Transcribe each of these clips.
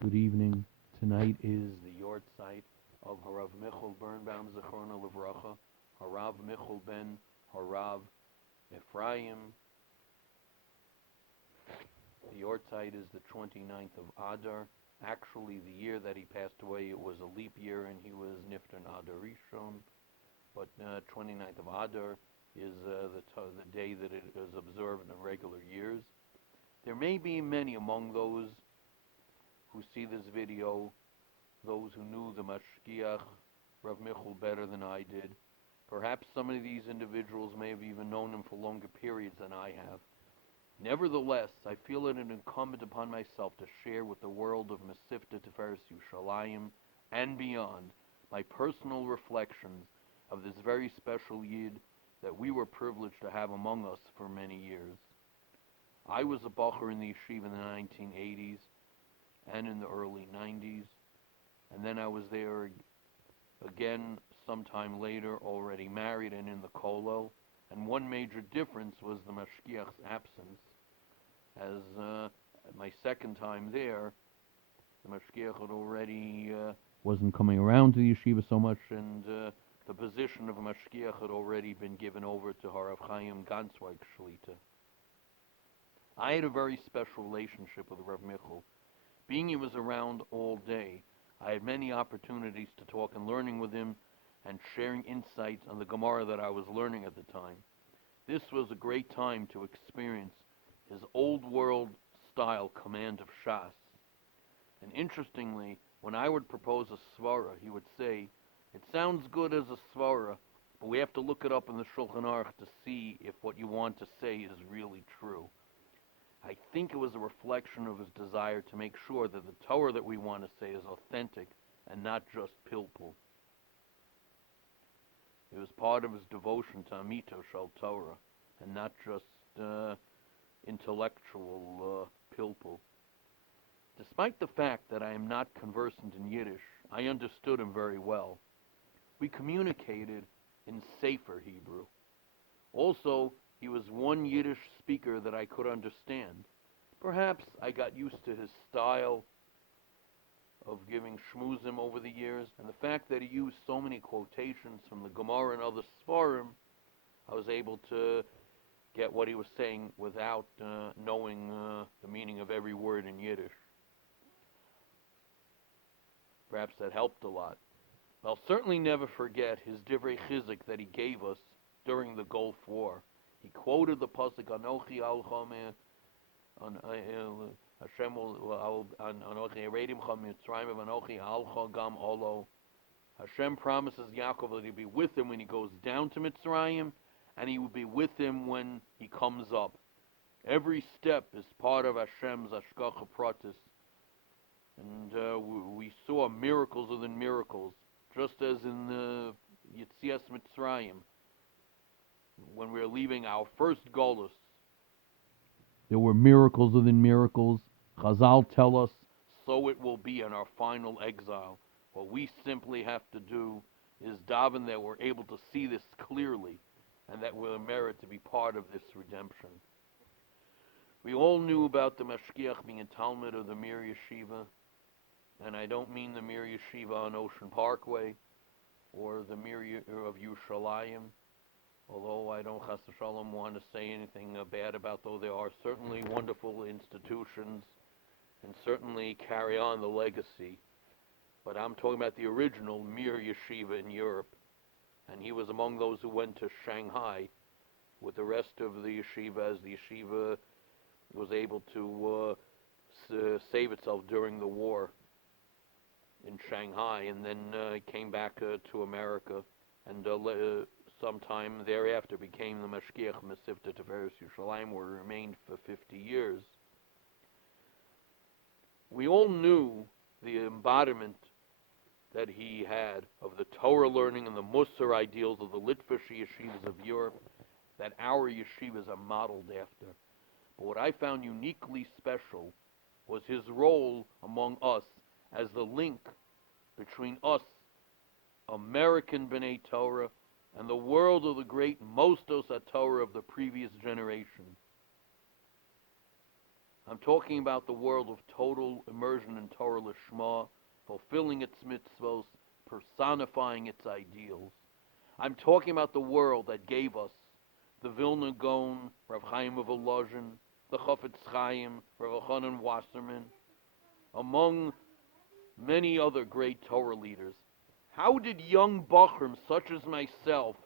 Good evening. Tonight is the yahrtzeit of Rav Michal Barenbaum Zechrona Livracha, Rav Michal ben Harav Ephraim. The yahrtzeit is the 29th of Adar. Actually, the year that he passed away, it was a leap year, and he was Nifter Adar Rishon. But 29th of Adar is the day that it is observed in regular years. There may be many among those who see this video, those who knew the Mashgiach, Rav Michal, better than I did. Perhaps some of these individuals may have even known him for longer periods than I have. Nevertheless, I feel it incumbent upon myself to share with the world of Mesivta Tiferes Yushalayim and beyond my personal reflections of this very special Yid that we were privileged to have among us for many years. I was a bacher in the yeshiva in the 1980s and in the early 90s, and then I was there again sometime later, already married and in the kollel. And one major difference was the mashgiach's absence. As my second time there, the mashgiach had already wasn't coming around to the yeshiva so much, and the position of mashgiach had already been given over to Harav Chaim Gansweig Shlita. I had a very special relationship with Rav Michal. Being he was around all day, I had many opportunities to talk and learning with him and sharing insights on the Gemara that I was learning at the time. This was a great time to experience his old world style command of Shas. And interestingly, when I would propose a svara, he would say, "It sounds good as a svara, but we have to look it up in the Shulchan Aruch to see if what you want to say is really true." I think it was a reflection of his desire to make sure that the Torah that we want to say is authentic and not just pilpul. It was part of his devotion to Amito Shal Torah and not just intellectual pilpul. Despite the fact that I am not conversant in Yiddish, I understood him very well. We communicated in Sefer Hebrew. Also, he was one Yiddish speaker that I could understand. Perhaps I got used to his style of giving shmuzim over the years, and the fact that he used so many quotations from the Gemara and other Sfarim, I was able to get what he was saying without knowing the meaning of every word in Yiddish. Perhaps that helped a lot. I'll certainly never forget his divrei chizik that he gave us during the Gulf War. He quoted the pasuk Anochi al Chome Hashem Anochi Eredim Chom Mitzrayim Anochi al Gam Olo. Hashem promises Yaakov that he'll be with him when he goes down to Mitzrayim, and he will be with him when he comes up. Every step is part of Hashem's Ashgacha Pratis, and we saw miracles within miracles, just as in the Yitzias Mitzrayim. When we were leaving our first Golus, there were miracles within miracles. Chazal tell us, so it will be in our final exile. What we simply have to do is daven that we're able to see this clearly, and that we'll merit to be part of this redemption. We all knew about the Mashgiach being a Talmud of the Mir Yeshiva, and I don't mean the Mir Yeshiva on Ocean Parkway, or the Mir of Yushalayim, although I don't, chas v'shalom, want to say anything bad about, though there are certainly wonderful institutions and certainly carry on the legacy. But I'm talking about the original Mir Yeshiva in Europe, and he was among those who went to Shanghai with the rest of the yeshiva, as the yeshiva was able to save itself during the war in Shanghai, and then came back to America, and sometime thereafter became the Mashgiach Mesivta Tiferes Yushalayim, where he remained for 50 years. We all knew the embodiment that he had of the Torah learning and the Musar ideals of the Litvish yeshivas of Europe that our yeshivas are modeled after. But what I found uniquely special was his role among us as the link between us, American B'nai Torah, and the world of the great Mosdos HaTorah of the previous generation. I'm talking about the world of total immersion immersion in Torah Lishma, fulfilling its mitzvos, personifying its ideals. I'm talking about the world that gave us the Vilna Gaon, Rav Chaim of Volozhin, the Chafetz Chaim, Rav Elchanan Wasserman, among many other great Torah leaders. How did young Bachrim such as myself,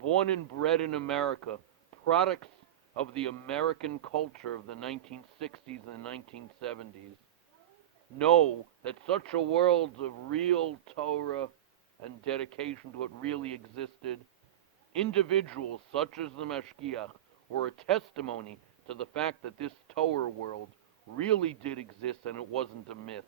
born and bred in America, products of the American culture of the 1960s and 1970s, know that such a world of real Torah and dedication to it really existed? Individuals such as the Mashgiach were a testimony to the fact that this Torah world really did exist and it wasn't a myth.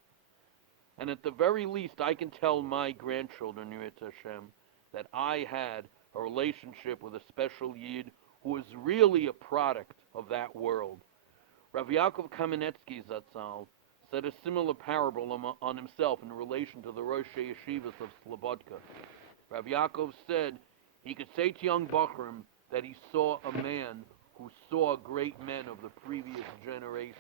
And at the very least, I can tell my grandchildren, Yirat Hashem, that I had a relationship with a special Yid who was really a product of that world. Rav Yaakov Kamenetsky Zatzal said a similar parable on himself in relation to the Rosh Yeshivas of Slobodka. Rav Yaakov said he could say to young Bachrim that he saw a man who saw great men of the previous generation.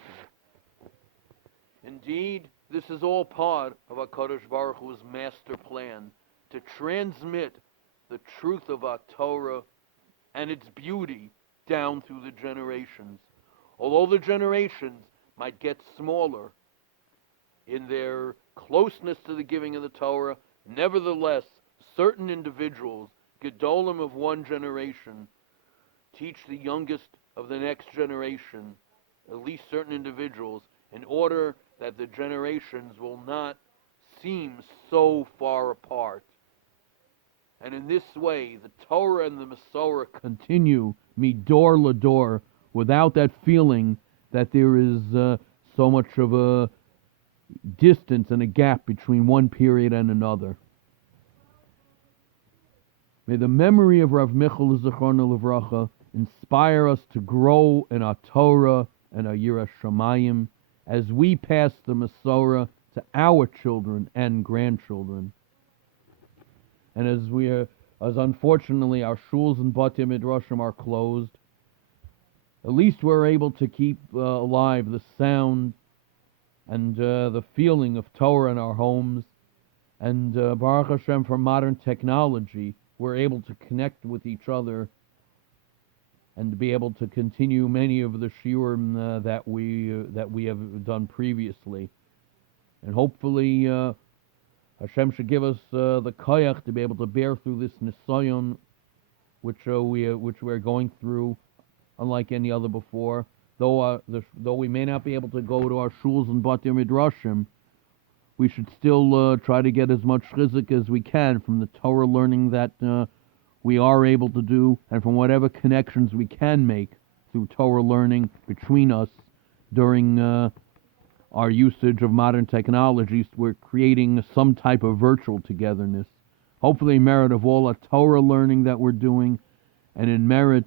Indeed, this is all part of HaKadosh Baruch Hu's master plan to transmit the truth of our Torah and its beauty down through the generations. Although the generations might get smaller in their closeness to the giving of the Torah, nevertheless, certain individuals, Gedolim of one generation, teach the youngest of the next generation, at least certain individuals, in order that the generations will not seem so far apart. And in this way, the Torah and the Masorah continue midor lador without that feeling that there is so much of a distance and a gap between one period and another. May the memory of Rav Michal Zichrono Livracha inspire us to grow in our Torah and our Yiras Shamayim as we pass the Masorah to our children and grandchildren. And as unfortunately our shuls and Batei Midrashim are closed, at least we're able to keep alive the sound and the feeling of Torah in our homes. And Baruch Hashem, for modern technology, we're able to connect with each other and to be able to continue many of the shiurim that we have done previously. And hopefully Hashem should give us the koyach to be able to bear through this nisayon, which we're going through, unlike any other before. Though we may not be able to go to our shuls and Batei Midrashim, we should still try to get as much chizuk as we can from the Torah learning that we are able to do, and from whatever connections we can make through Torah learning between us during our usage of modern technologies. We're creating some type of virtual togetherness. Hopefully in merit of all our Torah learning that we're doing, and in merit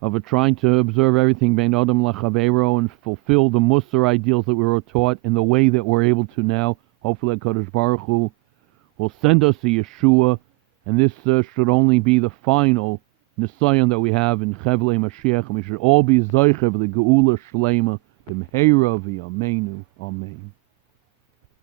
of trying to observe everything bein Adam Lachavero and fulfill the Musar ideals that we were taught in the way that we're able to now. Hopefully HaKadosh Baruch Hu will send us a Yeshua, and this should only be the final Nisayon that we have in Chevlei Mashiach, and we should all be Zaychev the Geula Shleima B'mheira V'yameinu. Amen.